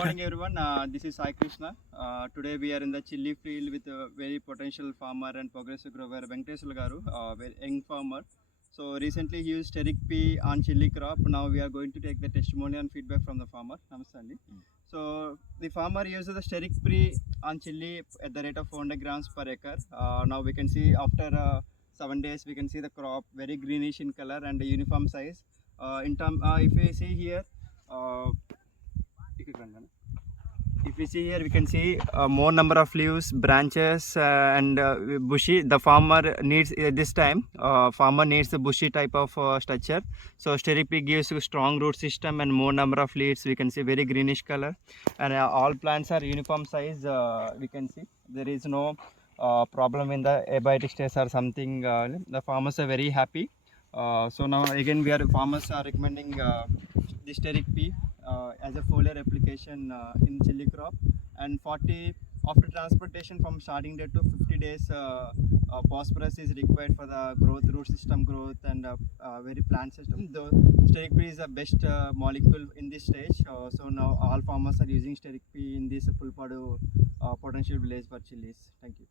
morning everyone, this is Sai Krishna. Today we are in the Chilli field with a very potential farmer and progressive grower Venkateswara garu, very young farmer. So recently he used Steric P on chilli crop. Now we are going to take the testimony and feedback from the farmer. Namaste andi. So the farmer uses the Steric P on chilli at the rate of 400 grams per acre. Now we can see after 7 days we can see the crop very greenish in color and uniform size. If we see here, if we see here, we can see more number of leaves, branches, and bushy. The farmer needs this time. Farmer needs the bushy type of structure. So Steric P gives you strong root system and more number of leaves. We can see very greenish color, and all plants are uniform size. We can see there is no problem in the abiotic stress or something. The farmers are very happy. So now again farmers are recommending the Steric P as a foliar application in chilli crop, and 40 after transportation from starting date to 50 days phosphorus is required for the growth, root system growth, and very plant system. The Steric P is the best molecule in this stage. So now all farmers are using Steric P in this Pulpadu potential village for chilies. Thank you.